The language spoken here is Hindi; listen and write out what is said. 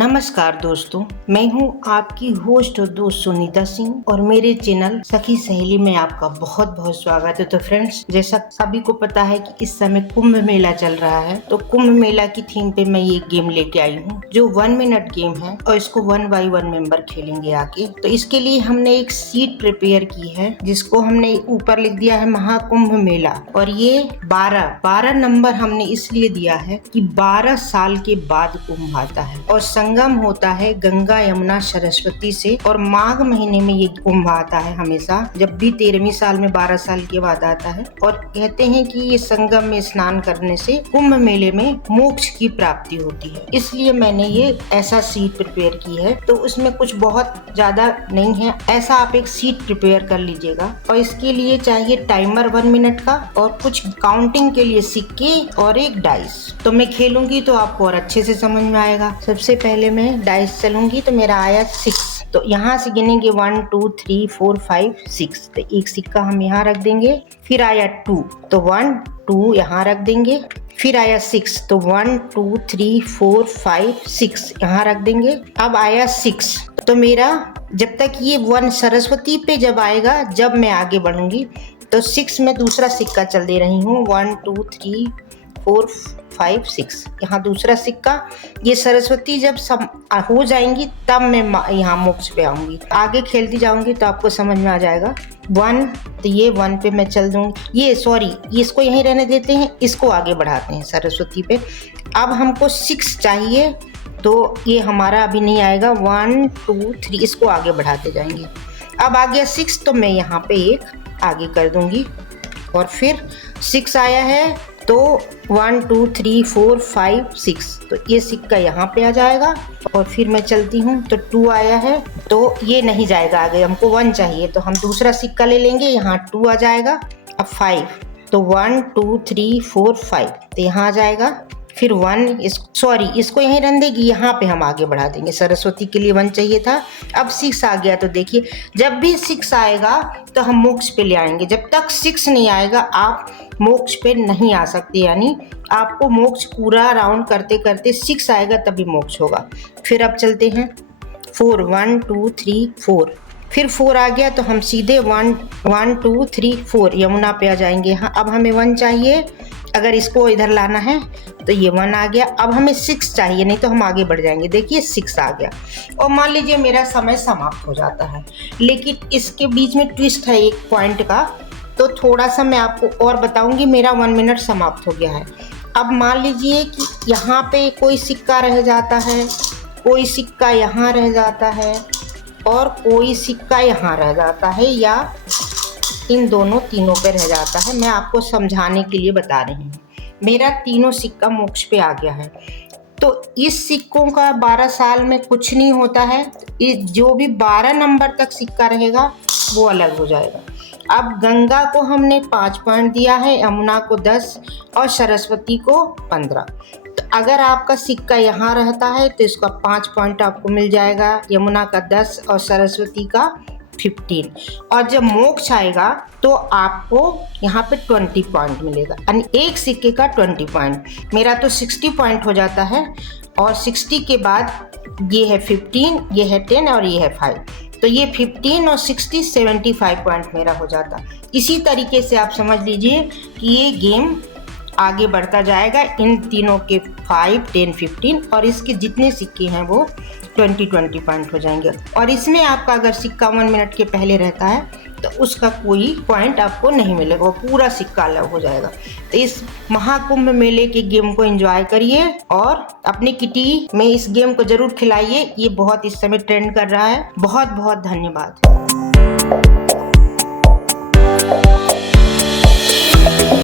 नमस्कार दोस्तों, मैं हूं आपकी होस्ट और दोस्त सुनीता सिंह और मेरे चैनल सखी सहेली में आपका बहुत बहुत स्वागत है। तो फ्रेंड्स, जैसा सभी को पता है कि इस समय कुंभ मेला चल रहा है, तो कुंभ मेला की थीम पे मैं ये गेम लेके आई हूँ जो 1 मिनट गेम है और इसको 1 बाय 1 मेंबर खेलेंगे आके। तो इसके लिए हमने एक सीट प्रिपेयर की है जिसको हमने ऊपर लिख दिया है महाकुंभ मेला, और ये 12 नंबर हमने इसलिए दिया है कि 12 साल के बाद कुंभ आता है और संगम होता है गंगा यमुना सरस्वती से, और माघ महीने में ये कुंभ आता है हमेशा, जब भी 13वीं साल में 12 साल के बाद आता है। और कहते हैं कि ये संगम में स्नान करने से कुंभ मेले में मोक्ष की प्राप्ति होती है, इसलिए मैंने ये ऐसा सीट प्रिपेयर की है। तो उसमें कुछ बहुत ज्यादा नहीं है, ऐसा आप एक सीट प्रिपेयर कर लीजिएगा। और इसके लिए चाहिए टाइमर 1 मिनट का और कुछ काउंटिंग के लिए सिक्के और एक डाइस। तो मैं खेलूंगी तो आपको और अच्छे से समझ में आएगा। सबसे पहले मैं डाइस चलूंगी तो मेरा आया 6, तो यहाँ से गिनेंगे 1 2 3 4 5 6, तो एक सिक्का हम यहाँ रख देंगे। फिर आया 2, तो 1 2 यहाँ रख देंगे। फिर आया 6, तो 1 2 3 4 5 6 यहाँ रख देंगे। अब आया 6, तो मेरा जब तक ये 1 सरस्वती पे जब आएगा, जब मैं आगे बढ़ूंगी, तो 6 में दूसरा सिक्का चल दे रही हूँ। 1 2 3 4 5 6 यहाँ दूसरा सिक्का। ये सरस्वती जब सब हो जाएंगी तब मैं यहाँ मोक्ष पे आऊंगी। आगे खेलती जाऊंगी तो आपको समझ में आ जाएगा। 1, तो ये 1 पे मैं चल दूंगी। ये इसको यहीं रहने देते हैं, इसको आगे बढ़ाते हैं सरस्वती पे। अब हमको 6 चाहिए, तो ये हमारा अभी नहीं आएगा। 1 2 3 इसको आगे बढ़ाते जाएंगे। अब आ गया 6, तो मैं यहाँ पे एक आगे कर दूंगी और फिर 6 आया है, तो 1 2 3 4 5 6, तो ये सिक्का यहाँ पे आ जाएगा। और फिर मैं चलती हूँ तो 2 आया है, तो ये नहीं जाएगा आगे, हमको 1 चाहिए, तो हम दूसरा सिक्का ले लेंगे, यहाँ 2 आ जाएगा। अब 5, तो 1 2 3 4 5, तो यहाँ आ जाएगा। फिर 1, इसको यहीं रन देगी, यहाँ पे हम आगे बढ़ा देंगे। सरस्वती के लिए 1 चाहिए था, अब 6 आ गया। तो देखिए, जब भी 6 आएगा तो हम मोक्ष पे ले आएंगे। जब तक 6 नहीं आएगा आप मोक्ष पे नहीं आ सकते, यानी आपको मोक्ष पूरा राउंड करते करते 6 आएगा तभी मोक्ष होगा। फिर अब चलते हैं 4, 1 2 3 4, फिर 4 आ गया, तो हम सीधे 1 2 3 4 यमुना पे आ जाएंगे। हाँ, अब हमें 1 चाहिए, अगर इसको इधर लाना है तो ये 1 आ गया। अब हमें 6 चाहिए, नहीं तो हम आगे बढ़ जाएंगे। देखिए 6 आ गया, और मान लीजिए मेरा समय समाप्त हो जाता है, लेकिन इसके बीच में ट्विस्ट है एक पॉइंट का, तो थोड़ा सा मैं आपको और बताऊंगी। मेरा 1 मिनट समाप्त हो गया है। अब मान लीजिए कि यहाँ पे कोई सिक्का रह जाता है, कोई सिक्का यहाँ रह जाता है और कोई सिक्का यहाँ रह जाता है, या इन तीनों पे रह जाता है। मैं आपको समझाने के लिए बता रही हूँ। मेरा तीनों सिक्का मोक्ष पे आ गया है, तो इस सिक्कों का 12 साल में कुछ नहीं होता है। जो भी 12 नंबर तक सिक्का रहेगा वो अलग हो जाएगा। अब गंगा को हमने 5 पॉइंट दिया है, यमुना को 10 और सरस्वती को 15। तो अगर आपका सिक्का यहाँ रहता है तो इसका 5 पॉइंट आपको मिल जाएगा, यमुना का 10 और सरस्वती का 15। और जब मोक्ष आएगा तो आपको यहाँ पे 20 पॉइंट मिलेगा, यानी एक सिक्के का 20 पॉइंट। मेरा तो 60 पॉइंट हो जाता है, और 60 के बाद ये है 15, ये है 10 और ये है 5, तो ये 15 और 60 75 पॉइंट मेरा हो जाता। इसी तरीके से आप समझ लीजिए कि ये गेम आगे बढ़ता जाएगा। इन तीनों के 5 10 15 और इसके जितने सिक्के हैं वो 20 पॉइंट हो जाएंगे। और इसमें आपका अगर सिक्का 1 मिनट के पहले रहता है तो उसका कोई पॉइंट आपको नहीं मिलेगा, वो पूरा सिक्का अलग हो जाएगा। तो इस महाकुंभ मेले के गेम को एंजॉय करिए और अपनी किटी में इस गेम को जरूर खिलाइए। ये बहुत इस समय ट्रेंड कर रहा है। बहुत बहुत धन्यवाद।